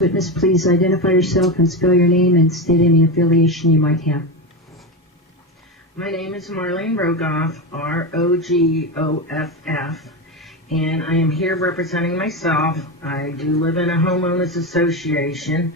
Witness, please identify yourself and spell your name and state any affiliation you might have. My name is Marlene Rogoff, R-O-G-O-F-F, and I am here representing myself. I do live in a homeowners association.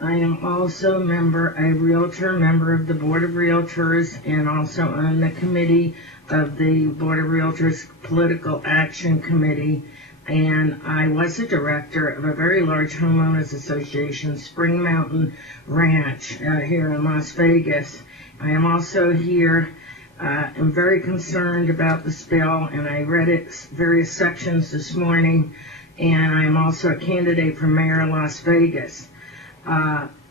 I am also a realtor member of the Board of Realtors, and also on the committee of the Board of Realtors Political Action Committee. And I was a director of a very large homeowners association, Spring Mountain Ranch, here in Las Vegas. I am also here. I'm very concerned about this bill, and I read its various sections this morning, and I am also a candidate for mayor of Las Vegas.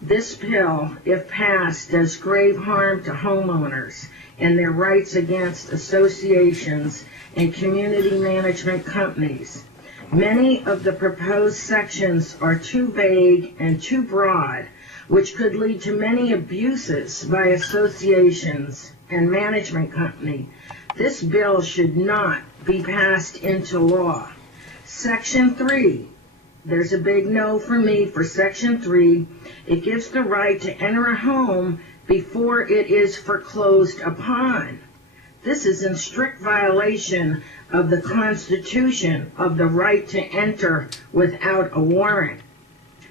This bill, if passed, does grave harm to homeowners and their rights against associations and community management companies. Many of the proposed sections are too vague and too broad, which could lead to many abuses by associations and management company. This bill should not be passed into law. Section 3, there's a big no for me for Section 3. It gives the right to enter a home before it is foreclosed upon. This is in strict violation of the Constitution of the right to enter without a warrant.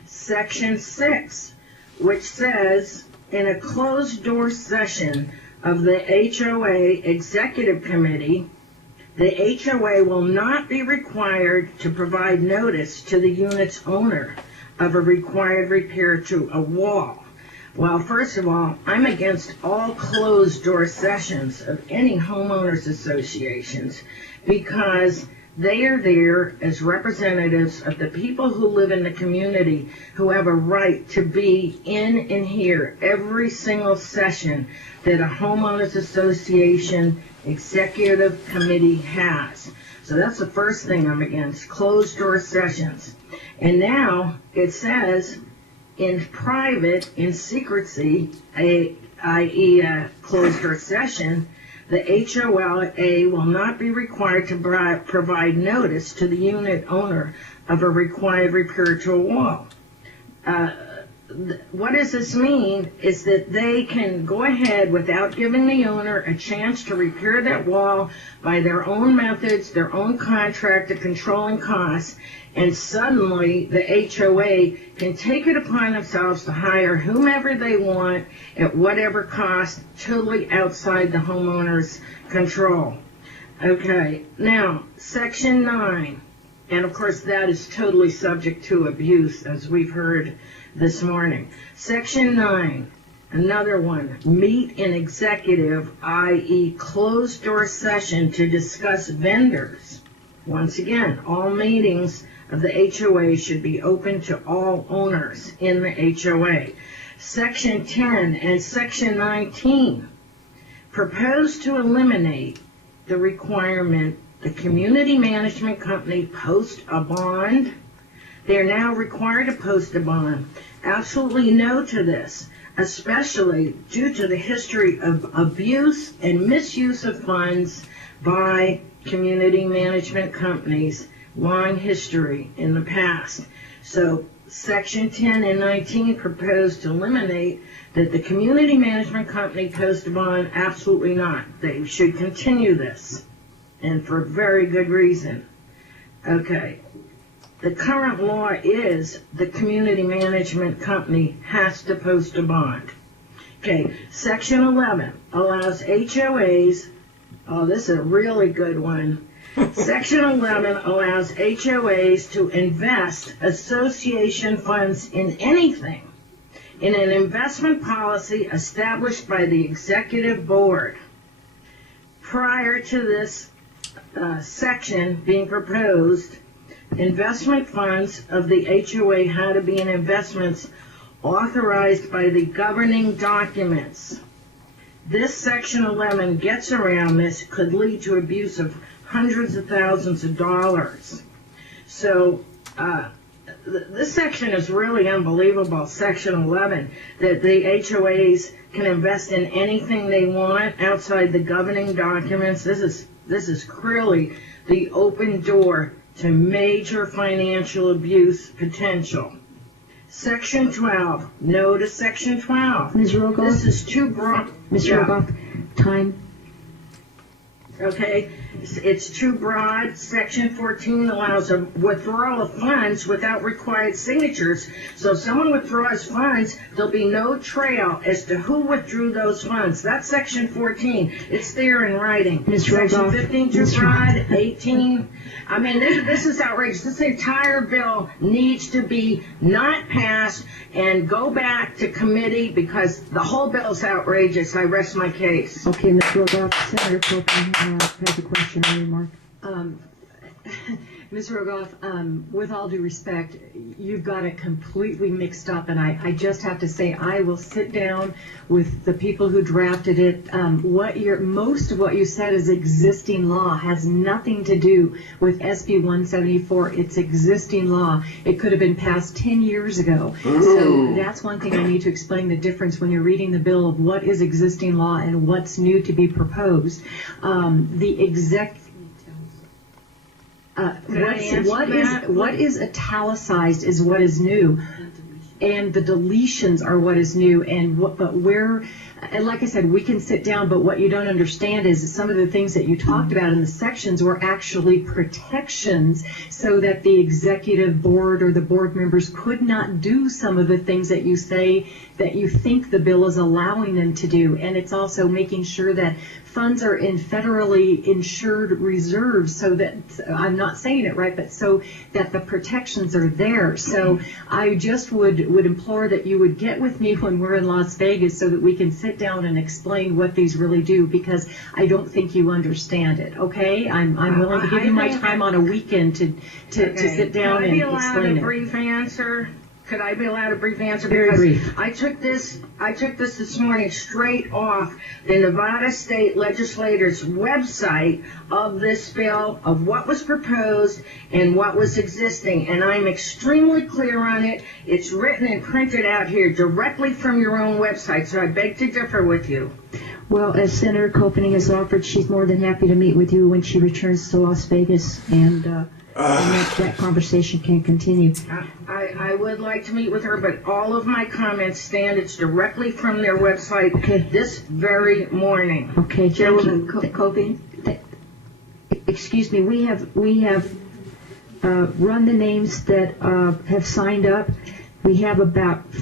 Section 6, which says, in a closed-door session of the HOA Executive Committee, the HOA will not be required to provide notice to the unit's owner of a required repair to a wall. Well, first of all, I'm against all closed-door sessions of any homeowners associations because they are there as representatives of the people who live in the community who have a right to be in and hear every single session that a homeowners association executive committee has. So that's the first thing I'm against, closed-door sessions. And now it says, in private, in secrecy, i.e. a closed-door session, the HOA will not be required to provide notice to the unit owner of a required repair to a wall. What does this mean is that they can go ahead without giving the owner a chance to repair that wall by their own methods, their own contract of controlling costs, and suddenly the HOA can take it upon themselves to hire whomever they want at whatever cost, totally outside the homeowner's control. Okay, now, Section 9, and of course that is totally subject to abuse, as we've heard this morning. Section 9, another one, meet in executive, i.e. closed-door session to discuss vendors. Once again, all meetings of the HOA should be open to all owners in the HOA. Section 10 and Section 19 propose to eliminate the requirement the community management company post a bond. They are now required to post a bond. Absolutely no to this, especially due to the history of abuse and misuse of funds by community management companies. Long history in the past. So Section 10 and 19 propose to eliminate that the community management company post a bond. Absolutely not. They should continue this, and for very good reason. Okay. The current law is the community management company has to post a bond. Okay, Section 11 allows HOAs, oh, this is a really good one. Section 11 allows HOAs to invest association funds in anything in an investment policy established by the executive board. Prior to this section being proposed, investment funds of the HOA had to be in investments authorized by the governing documents. This Section 11 gets around this, could lead to abuse of hundreds of thousands of dollars. So this section is really unbelievable, Section 11, that the HOAs can invest in anything they want outside the governing documents. This is clearly the open door to major financial abuse potential. Section 12. No to Section 12. Ms. Rogoff? This is too broad. Ms. Yeah. Rogoff, time. Okay, it's too broad. Section 14 allows a withdrawal of funds without required signatures. So if someone withdraws funds, there'll be no trail as to who withdrew those funds. That's Section 14. It's there in writing. Ms. Section Rogoff. 15 too broad. 18. I mean, this is outrageous. This entire bill needs to be not passed and go back to committee because the whole bill's outrageous. I rest my case. Okay, Ms. Rogoff, Senator Copeland has a question or remark. Ms. Rogoff, with all due respect, you've got it completely mixed up, and I just have to say I will sit down with the people who drafted it. Most of what you said is existing law, has nothing to do with SB 174. It's existing law. It could have been passed 10 years ago. So that's one thing I need to explain the difference when you're reading the bill of what is existing law and what's new to be proposed. What is italicized is what is new, and the deletions are what is new. And like I said, we can sit down, but what you don't understand is some of the things that you talked about in the sections were actually protections so that the executive board or the board members could not do some of the things that you say that you think the bill is allowing them to do. And it's also making sure that funds are in federally insured reserves so that, I'm not saying it right, but so that the protections are there. So I just would implore that you would get with me when we're in Las Vegas so that we can sit down and explain what these really do, because I don't think you understand it, okay? I'm willing to give you my time on a weekend to sit down and explain it. Could I be allowed a brief answer? Could I be allowed a brief answer? Very because brief. I took this morning straight off the Nevada State Legislature's website of this bill, of what was proposed and what was existing, and I'm extremely clear on it. It's written and printed out here directly from your own website, so I beg to differ with you. Well, as Senator Copeland has offered, she's more than happy to meet with you when she returns to Las Vegas, and that conversation can continue. I would like to meet with her, but all of my comments stand. It's directly from their website this very morning. Okay, Chairwoman Copeland. Excuse me, we have run the names that have signed up. We have about